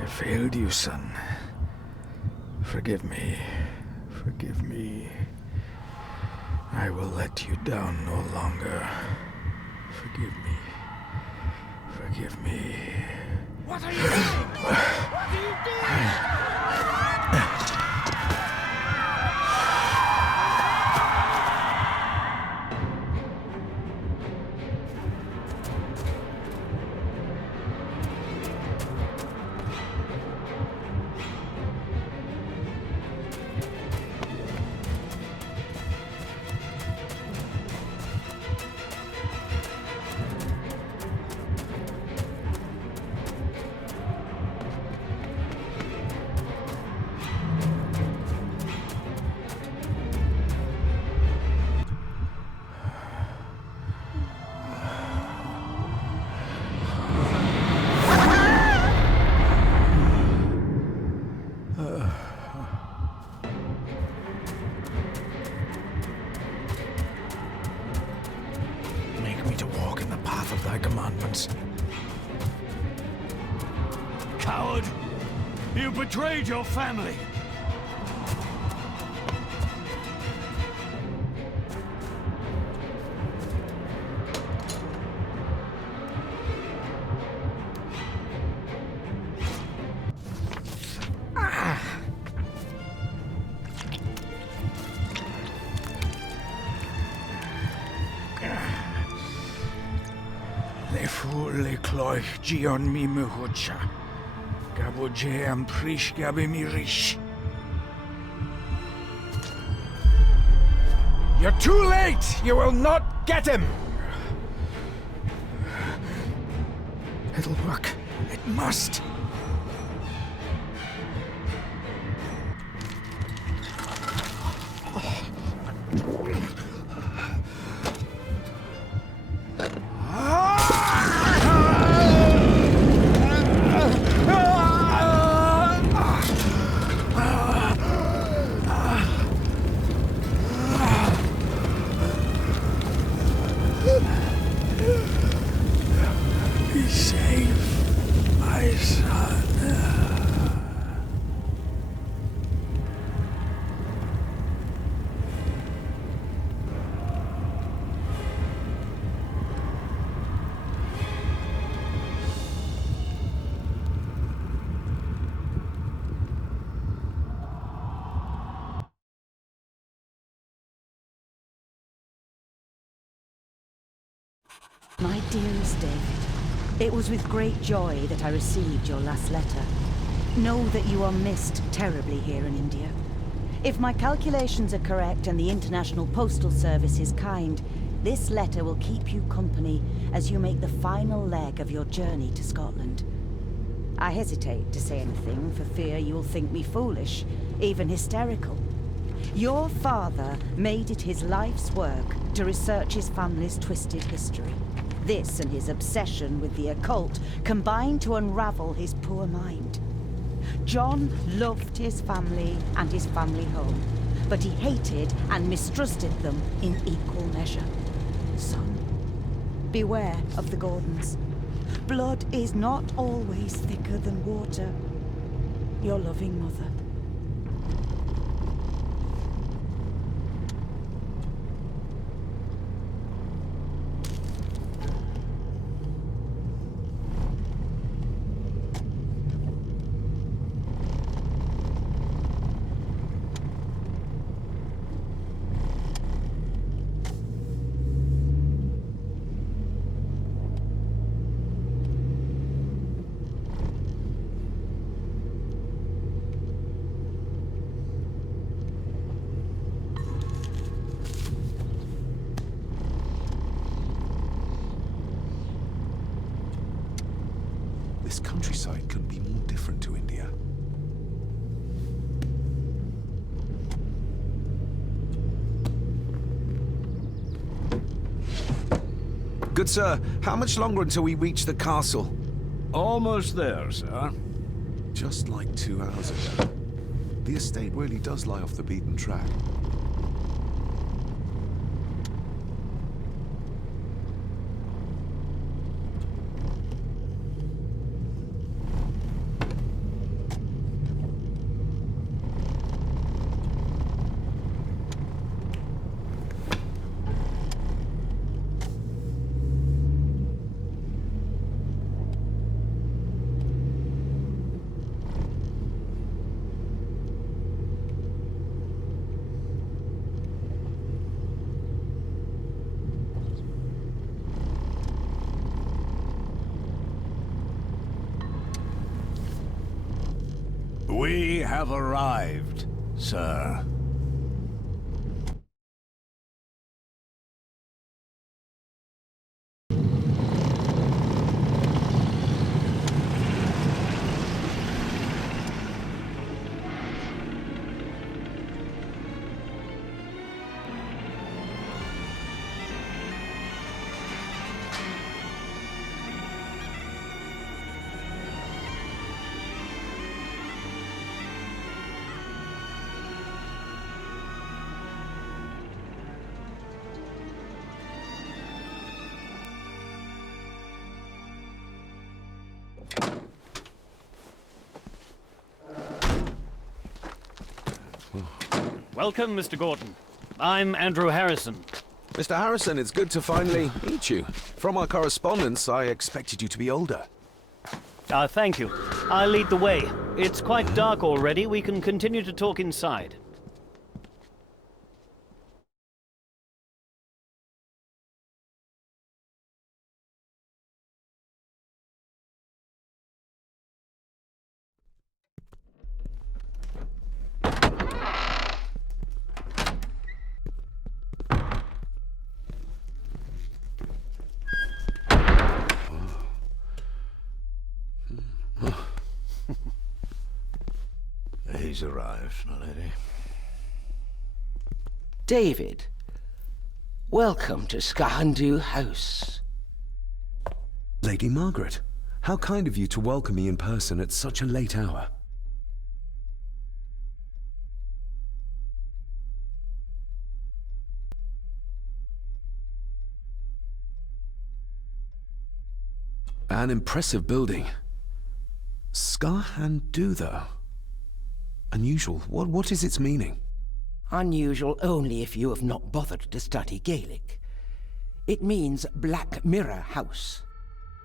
I failed you, son. Forgive me. Forgive me. I will let you down no longer. Forgive me. Forgive me. What are you doing? What are you doing? Coward! You betrayed your family! Le cloich gion mi muhucha. Gaboje am prish gabe mi rish. You're too late! You will not get him! It'll work. It must. My dearest David, it was with great joy that I received your last letter. Know that you are missed terribly here in India. If my calculations are correct and the International Postal Service is kind, this letter will keep you company as you make the final leg of your journey to Scotland. I hesitate to say anything for fear you will think me foolish, even hysterical. Your father made it his life's work to research his family's twisted history. This and his obsession with the occult combined to unravel his poor mind. John loved his family and his family home, but he hated and mistrusted them in equal measure. Son, beware of the Gordons. Blood is not always thicker than water. Your loving mother. This countryside couldn't be more different to India. Good sir, how much longer until we reach the castle? Almost there, sir. Just like 2 hours ago. The estate really does lie off the beaten track. We have arrived, sir. Welcome, Mr. Gordon. I'm Andrew Harrison. Mr. Harrison, it's good to finally meet you. From our correspondence, I expected you to be older. Thank you. I'll lead the way. It's quite dark already. We can continue to talk inside. He's arrived, my lady. David, welcome to Skahandu House. Lady Margaret, how kind of you to welcome me in person at such a late hour. An impressive building. Skahandu, though. Unusual. What is its meaning? Unusual only if you have not bothered to study Gaelic. It means Black Mirror House.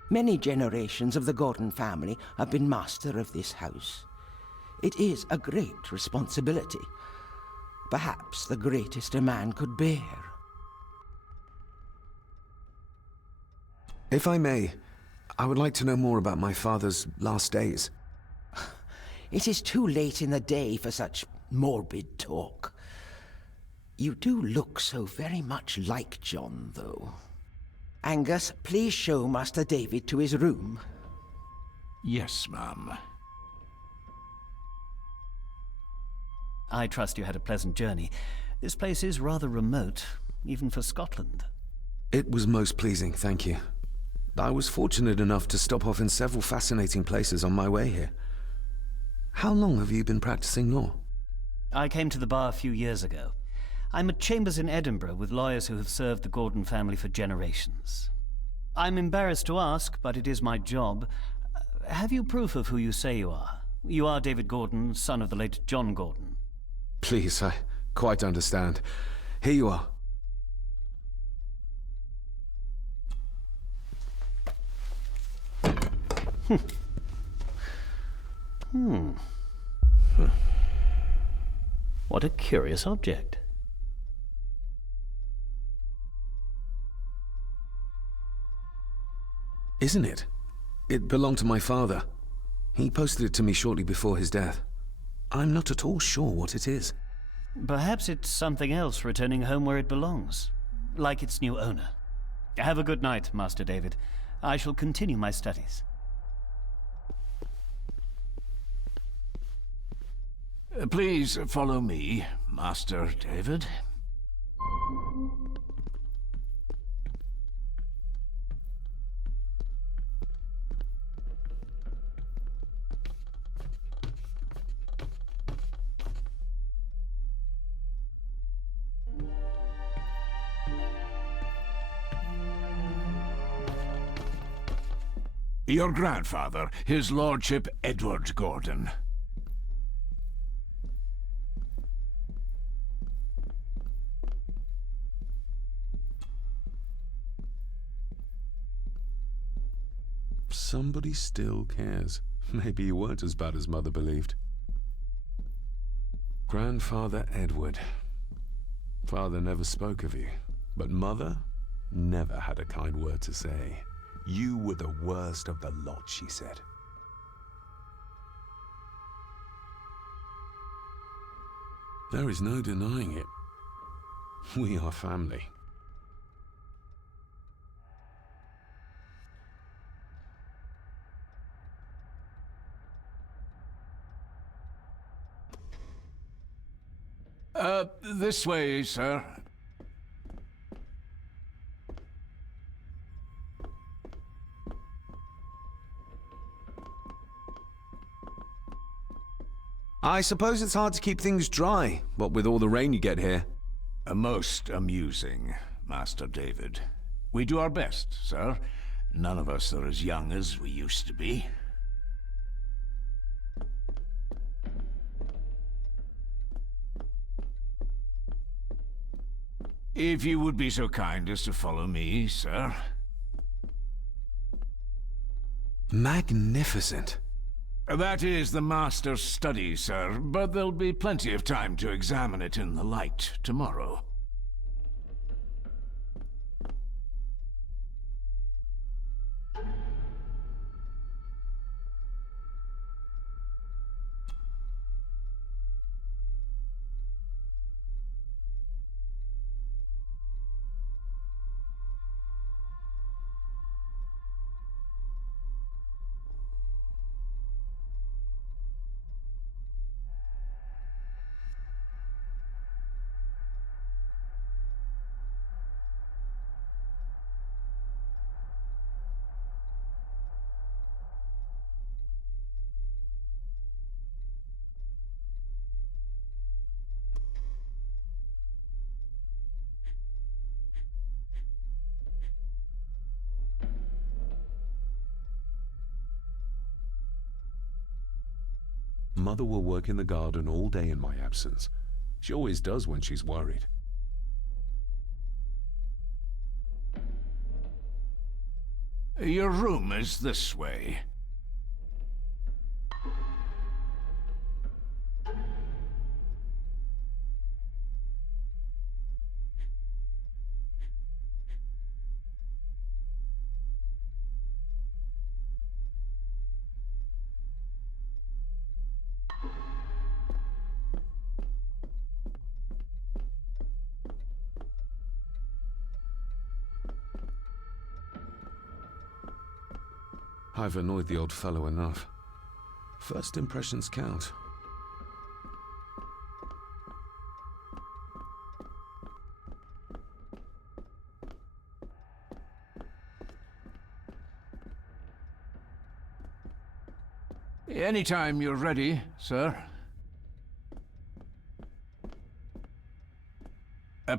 Many generations of the Gordon family have been master of this house. It is a great responsibility. Perhaps the greatest a man could bear. If I may, I would like to know more about my father's last days. It is too late in the day for such morbid talk. You do look so very much like John, though. Angus, please show Master David to his room. Yes, ma'am. I trust you had a pleasant journey. This place is rather remote, even for Scotland. It was most pleasing, thank you. I was fortunate enough to stop off in several fascinating places on my way here. How long have you been practicing law? I came to the bar a few years ago. I'm at chambers in Edinburgh with lawyers who have served the Gordon family for generations. I'm embarrassed to ask, but it is my job. Have you proof of who you say you are? You are David Gordon, son of the late John Gordon. Please, I quite understand. Here you are. What a curious object. Isn't it? It belonged to my father. He posted it to me shortly before his death. I'm not at all sure what it is. Perhaps it's something else returning home where it belongs, like its new owner. Have a good night, Master David. I shall continue my studies. Please follow me, Master David. Your grandfather, his lordship Edward Gordon. Somebody still cares. Maybe you weren't as bad as Mother believed. Grandfather Edward. Father never spoke of you, but Mother never had a kind word to say. You were the worst of the lot, she said. There is no denying it. We are family. This way, sir. I suppose it's hard to keep things dry, what with all the rain you get here. Most amusing, Master David. We do our best, sir. None of us are as young as we used to be. If you would be so kind as to follow me, sir. Magnificent. That is the Master's study, sir, but there'll be plenty of time to examine it in the light tomorrow. Mother will work in the garden all day in my absence. She always does when she's worried. Your room is this way. I've annoyed the old fellow enough. First impressions count. Anytime you're ready, sir.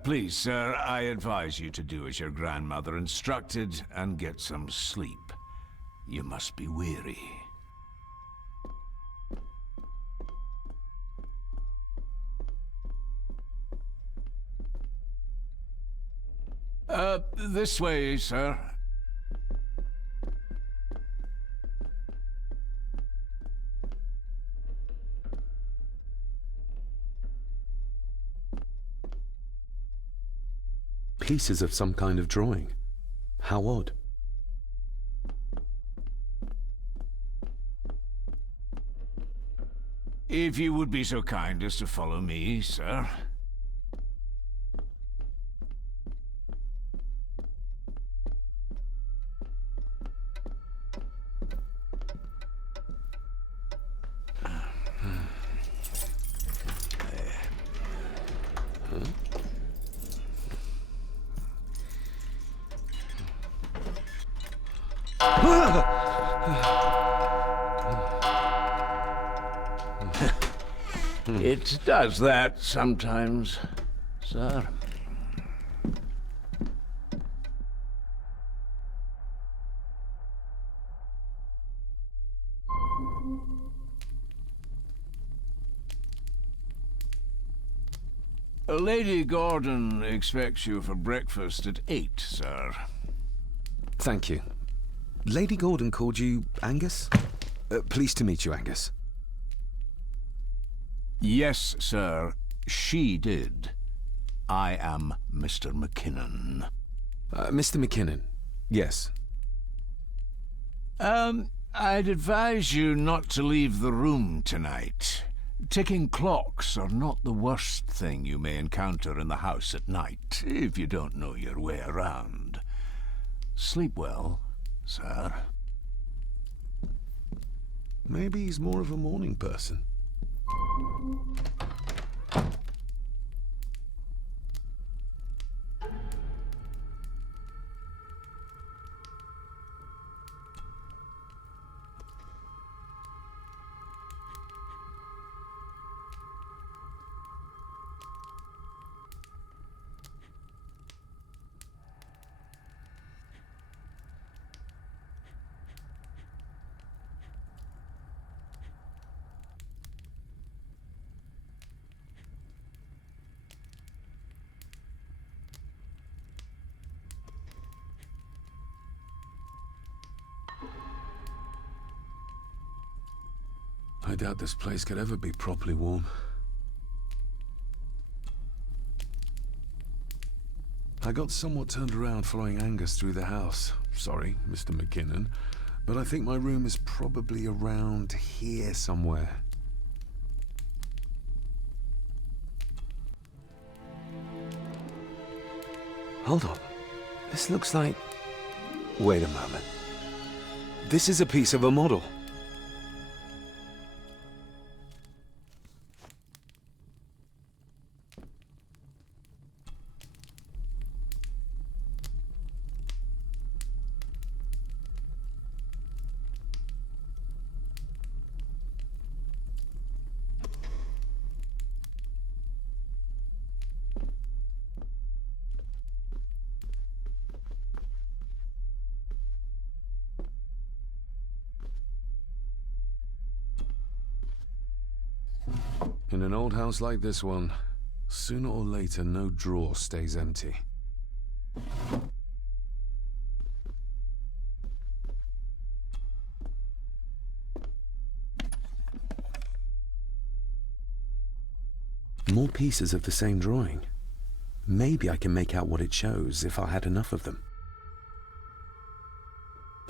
Please, sir, I advise you to do as your grandmother instructed and get some sleep. You must be weary. This way, sir. Pieces of some kind of drawing. How odd. If you would be so kind as to follow me, sir. It does that sometimes, sir. Lady Gordon expects you for breakfast at 8, sir. Thank you. Lady Gordon called you Angus? Pleased to meet you, Angus. Yes, sir. She did. I am Mr. McKinnon. Mr. McKinnon. Yes. I'd advise you not to leave the room tonight. Ticking clocks are not the worst thing you may encounter in the house at night, if you don't know your way around. Sleep well, sir. Maybe he's more of a morning person. I doubt this place could ever be properly warm. I got somewhat turned around following Angus through the house. Sorry, Mr. McKinnon, but I think my room is probably around here somewhere. Hold on. This looks like... Wait a moment. This is a piece of a model. In an old house like this one, sooner or later no drawer stays empty. More pieces of the same drawing. Maybe I can make out what it shows if I had enough of them.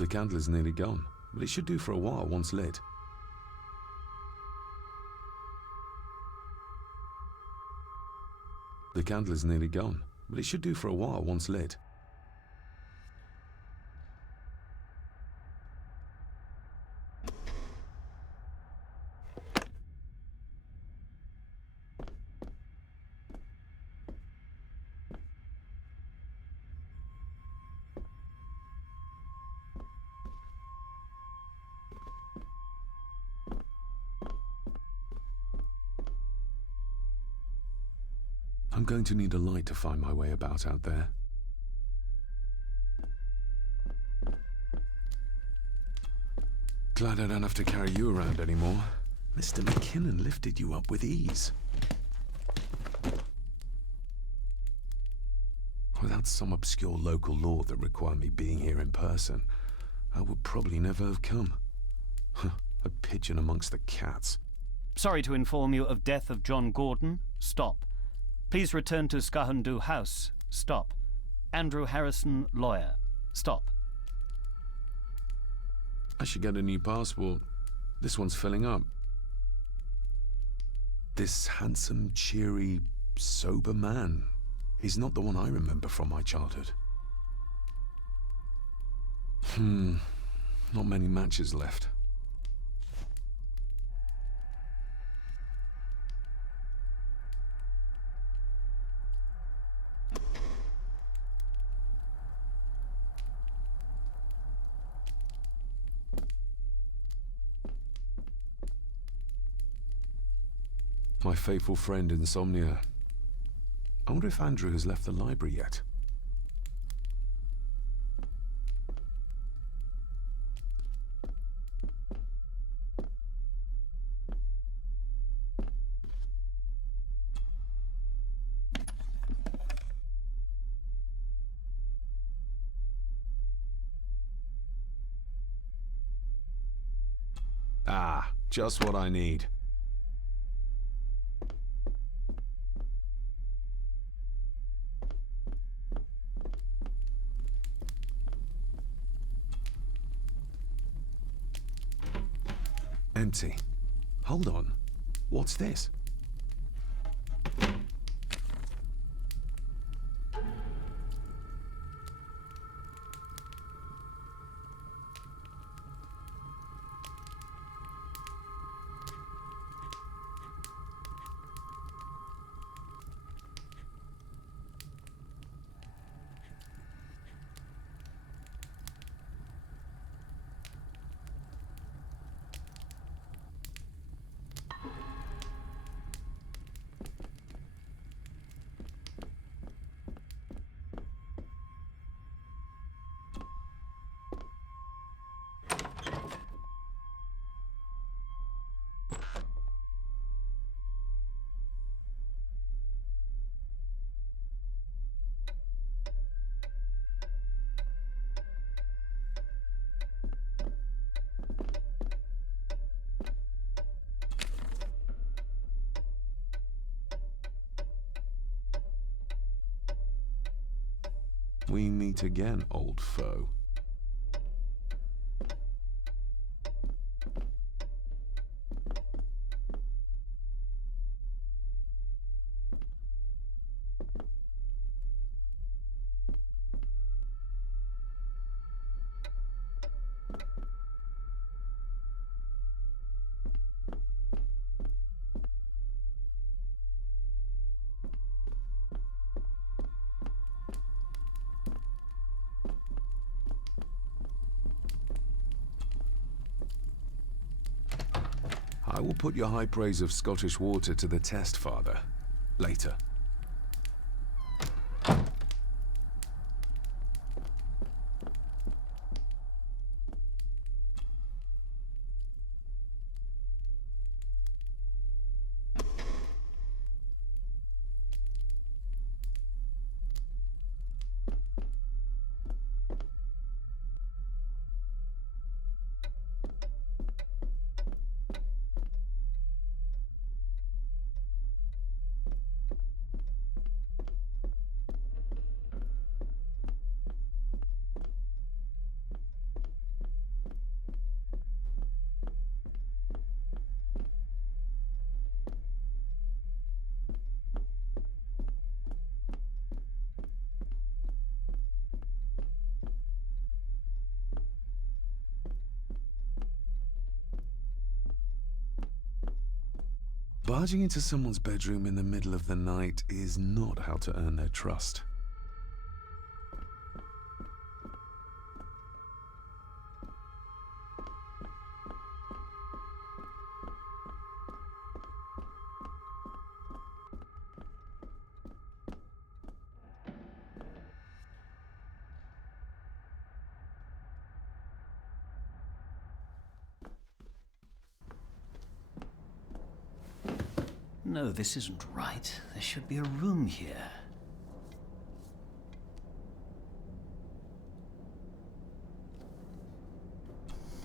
The candle is nearly gone, but it should do for a while once lit. The candle is nearly gone, but it should do for a while once lit. I'm going to need a light to find my way about out there. Glad I don't have to carry you around anymore. Mr. McKinnon lifted you up with ease. Without some obscure local law that required me being here in person, I would probably never have come. A pigeon amongst the cats. Sorry to inform you of death of John Gordon. Stop. Please return to Skahundu House. Stop. Andrew Harrison, lawyer. Stop. I should get a new passport. This one's filling up. This handsome, cheery, sober man. He's not the one I remember from my childhood. Not many matches left. My faithful friend Insomnia. I wonder if Andrew has left the library yet. Ah, just what I need. Empty. Hold on. What's this? We meet again, old foe. I will put your high praise of Scottish water to the test, Father. Later. Barging into someone's bedroom in the middle of the night is not how to earn their trust. No, this isn't right. There should be a room here.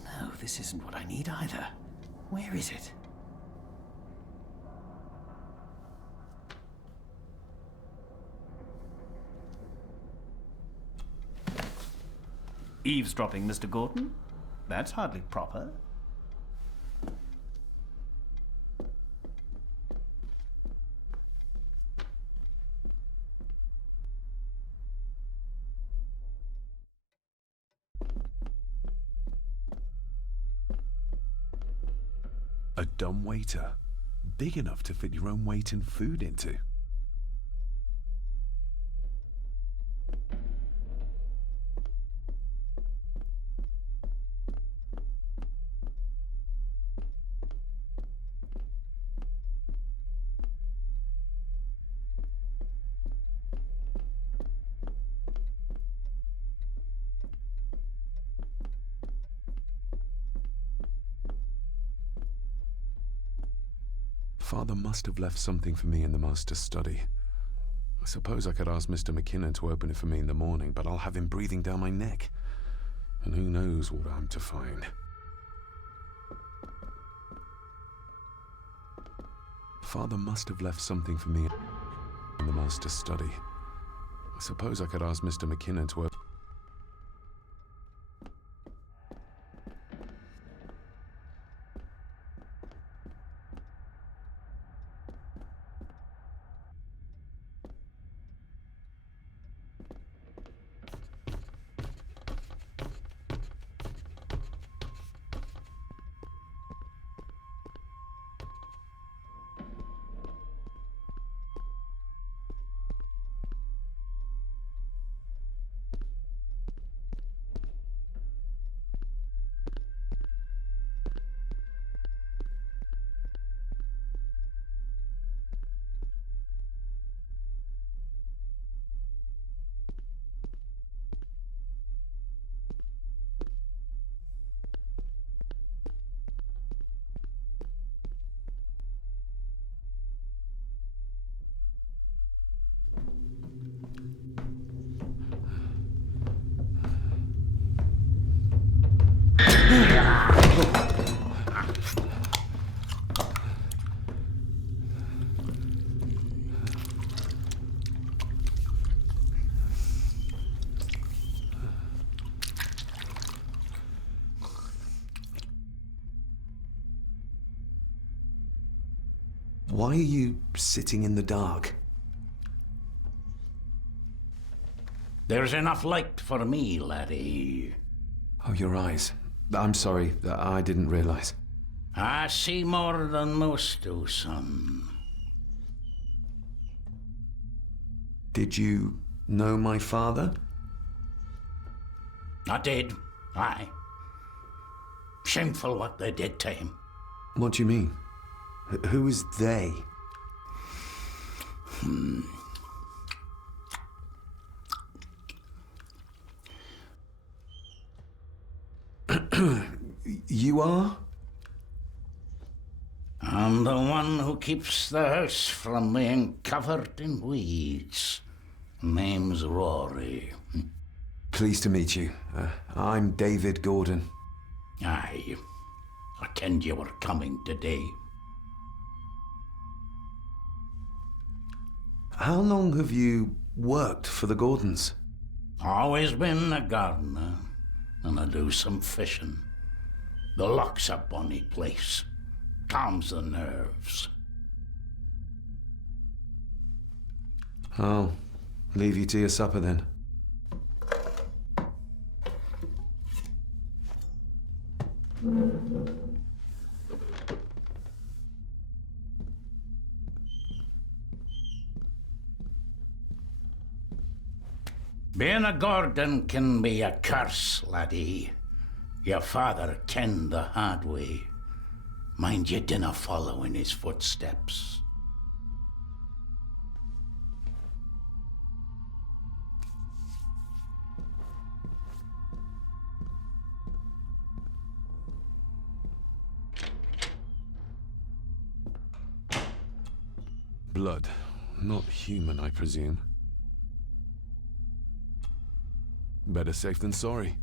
No, this isn't what I need either. Where is it? Eavesdropping, Mr. Gorton? That's hardly proper. A dumbwaiter, big enough to fit your own weight and food into. Father must have left something for me in the master's study. I suppose I could ask Mr. McKinnon to open it for me in the morning, but I'll have him breathing down my neck. And who knows what I'm to find. Father must have left something for me in the master's study. I suppose I could ask Mr. McKinnon to open. Why are you sitting in the dark? There's enough light for me, laddie. Oh, your eyes. I'm sorry, I didn't realize. I see more than most do, son. Did you know my father? I did, aye. Shameful what they did to him. What do you mean? Who is they? You are? I'm the one who keeps the house from being covered in weeds. Name's Rory. Pleased to meet you. I'm Дэвид Гордон. Aye. I kenned you were coming today. How long have you worked for the Gordons? Always been a gardener, and I do some fishing. The loch's a bonny place. Calms the nerves. I'll leave you to your supper then. Being a Gordon can be a curse, laddie. Your father kenned the hard way. Mind you dinna follow in his footsteps. Blood. Not human, I presume. Better safe than sorry.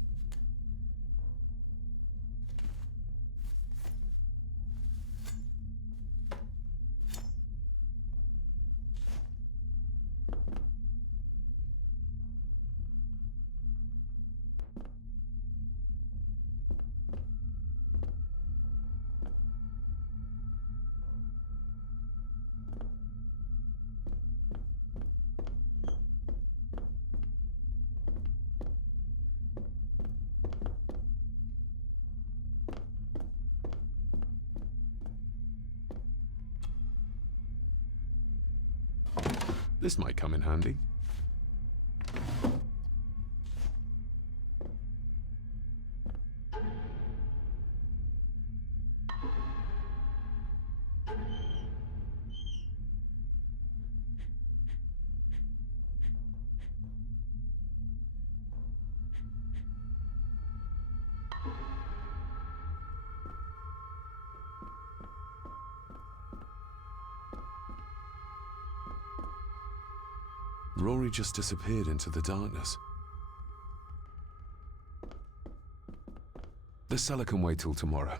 This might come in handy. Rory just disappeared into the darkness. The cellar can wait till tomorrow.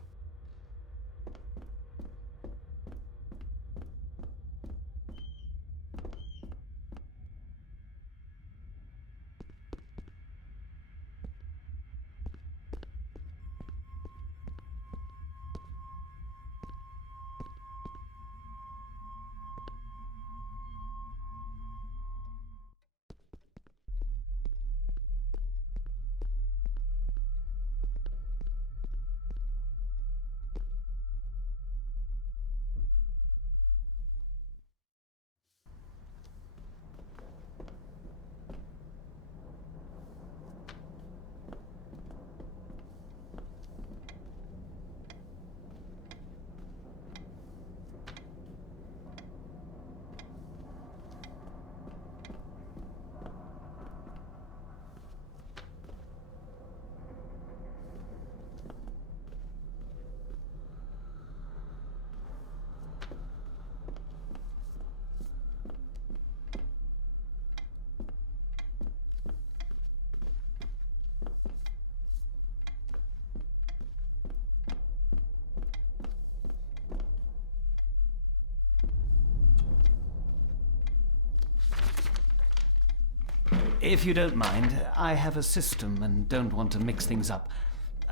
If you don't mind, I have a system and don't want to mix things up.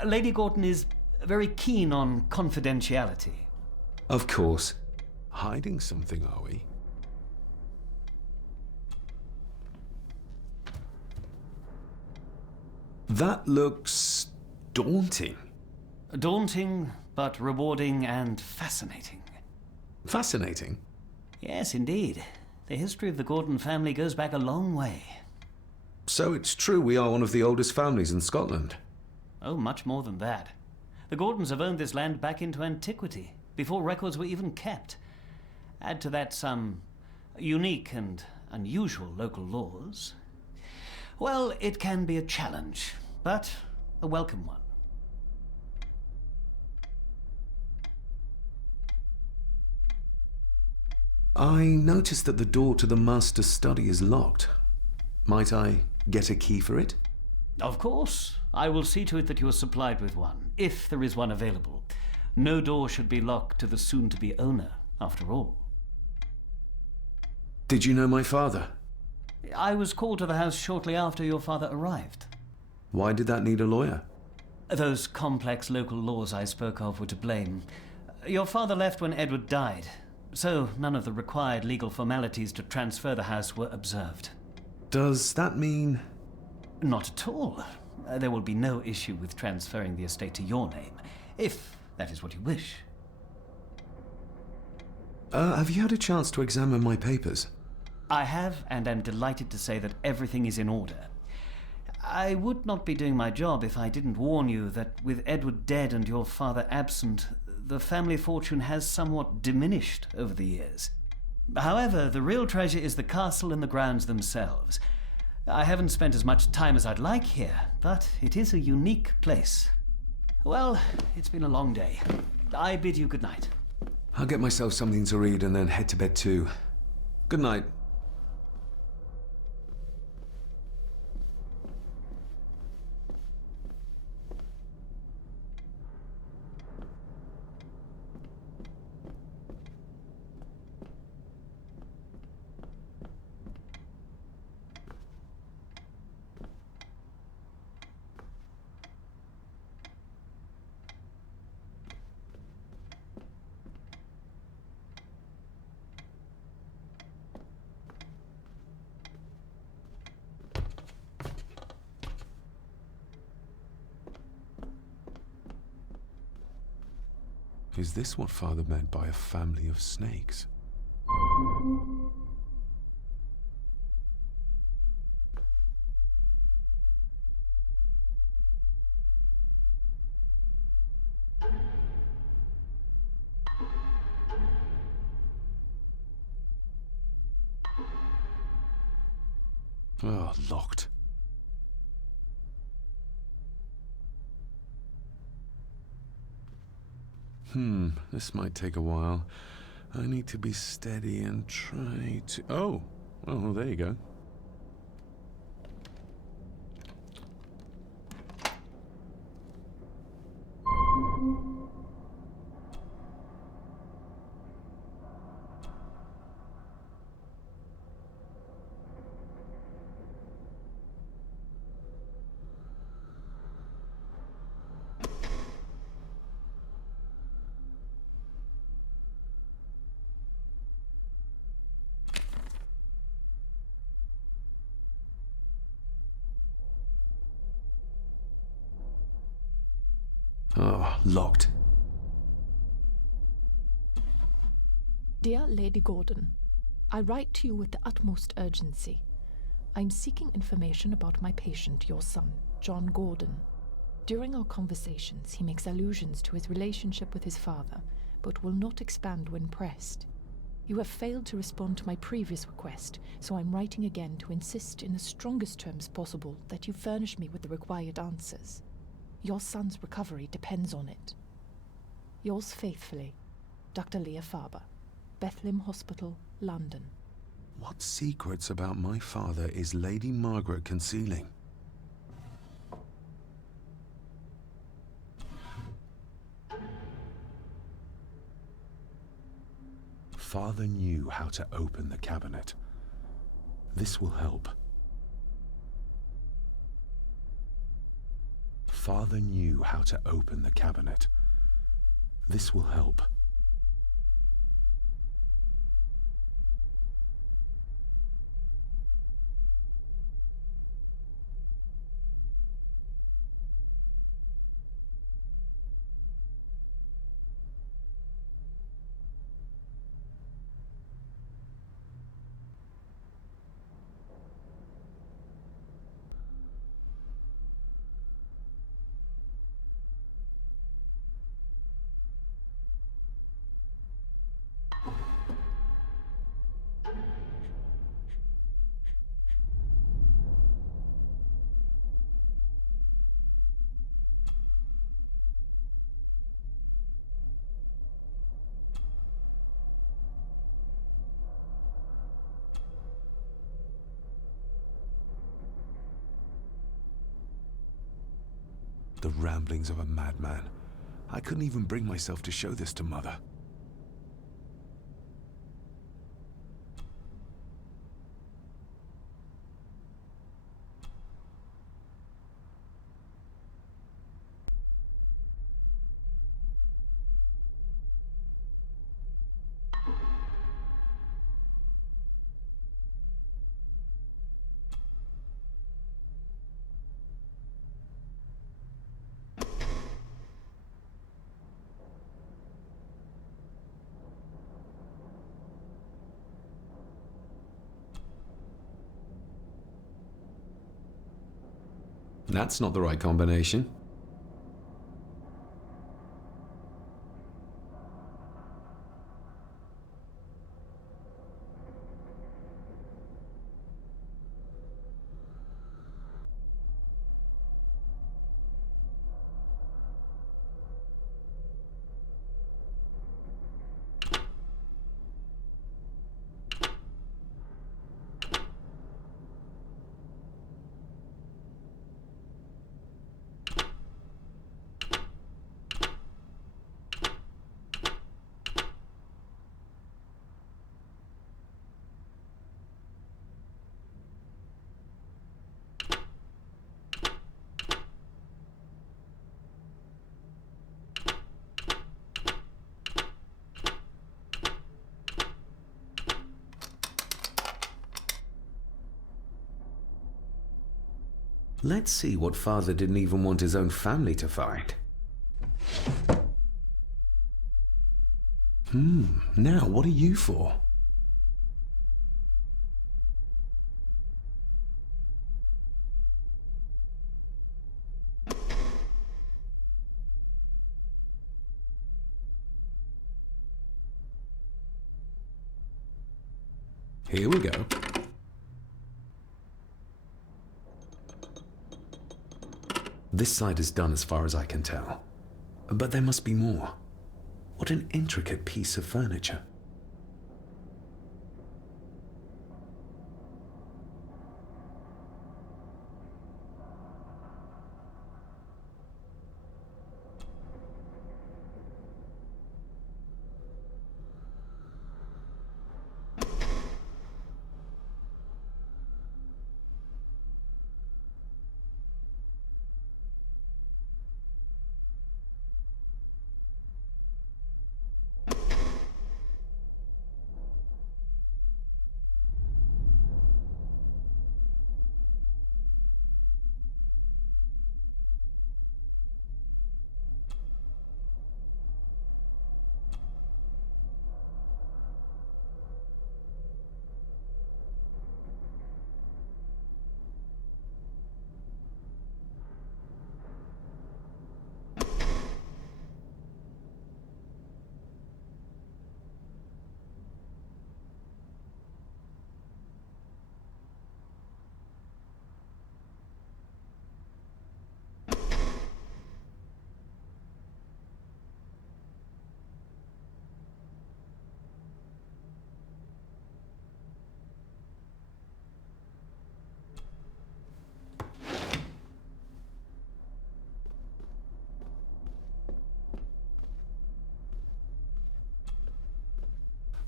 Lady Gorton is very keen on confidentiality. Of course. Hiding something, are we? That looks daunting. Daunting, but rewarding and fascinating. Fascinating? Yes, indeed. The history of the Gorton family goes back a long way. So it's true we are one of the oldest families in Scotland. Oh, much more than that. The Gordons have owned this land back into antiquity, before records were even kept. Add to that some unique and unusual local laws. Well, it can be a challenge, but a welcome one. I noticed that the door to the master's study is locked. Might I get a key for it? Of course. I will see to it that you are supplied with one, if there is one available. No door should be locked to the soon-to-be owner, after all. Did you know my father? I was called to the house shortly after your father arrived. Why did that need a lawyer? Those complex local laws I spoke of were to blame. Your father left when Edward died, so none of the required legal formalities to transfer the house were observed. Does that mean... Not at all. There will be no issue with transferring the estate to your name, if that is what you wish. Have you had a chance to examine my papers? I have, and am delighted to say that everything is in order. I would not be doing my job if I didn't warn you that with Edward dead and your father absent, the family fortune has somewhat diminished over the years. However, the real treasure is the castle and the grounds themselves. I haven't spent as much time as I'd like here, but it is a unique place. Well, it's been a long day. I bid you good night. I'll get myself something to read and then head to bed too. Good night. Is this what Father meant by a family of snakes? Oh, locked. This might take a while. I need to be steady and try to... Oh, well, there you go. Oh, locked. Dear Lady Gorton, I write to you with the utmost urgency. I'm seeking information about my patient, your son, John Gordon. During our conversations, he makes allusions to his relationship with his father, but will not expand when pressed. You have failed to respond to my previous request, so I'm writing again to insist in the strongest terms possible that you furnish me with the required answers. Your son's recovery depends on it. Yours faithfully, Dr. Leah Farber, Bethlehem Hospital, London. What secrets about my father is Lady Margaret concealing? Father knew how to open the cabinet. This will help. Father knew how to open the cabinet. This will help. The ramblings of a madman. I couldn't even bring myself to show this to Mother. That's not the right combination. Let's see what Father didn't even want his own family to find. Now what are you for? Here we go. This side is done as far as I can tell. But there must be more. What an intricate piece of furniture.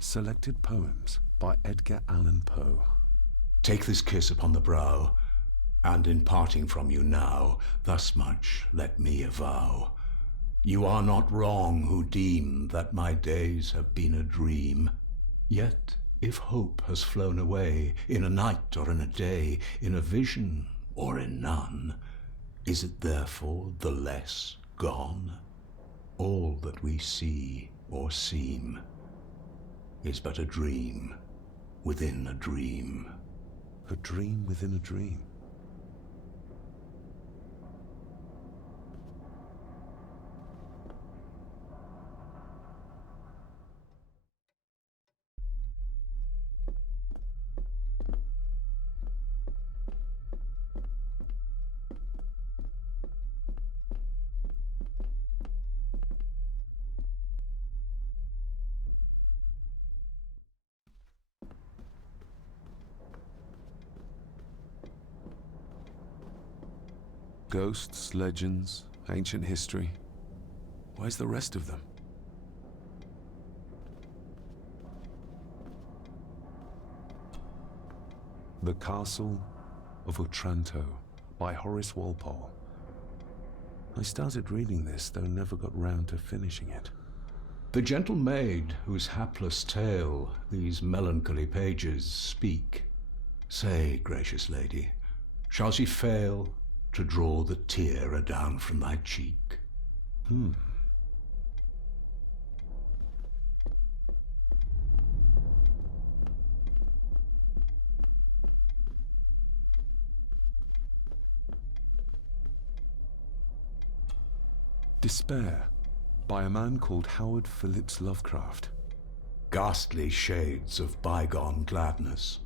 Selected Poems by Edgar Allan Poe. Take this kiss upon the brow, And in parting from you now, thus much let me avow. You are not wrong who deem that my days have been a dream. Yet, if hope has flown away, in a night or in a day, in a vision or in none, is it therefore the less gone? All that we see or seem is but a dream within a dream. A dream within a dream. Ghosts, legends, ancient history. Where's the rest of them? The Castle of Otranto by Horace Walpole. I started reading this, though never got round to finishing it. The gentle maid whose hapless tale these melancholy pages speak, say, gracious lady, shall she fail to draw the tear adown from thy cheek? Despair, by a man called Howard Phillips Lovecraft. Ghastly shades of bygone gladness,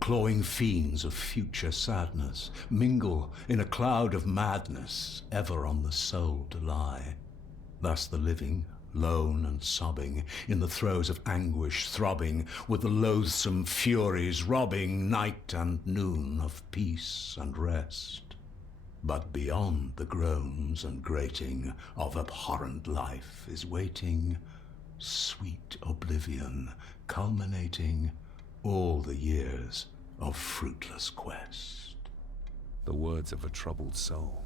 clawing fiends of future sadness, mingle in a cloud of madness, ever on the soul to lie. Thus the living, lone and sobbing, in the throes of anguish throbbing, with the loathsome furies robbing night and noon of peace and rest. But beyond the groans and grating of abhorrent life is waiting sweet oblivion, culminating all the years of fruitless quest. The words of a troubled soul.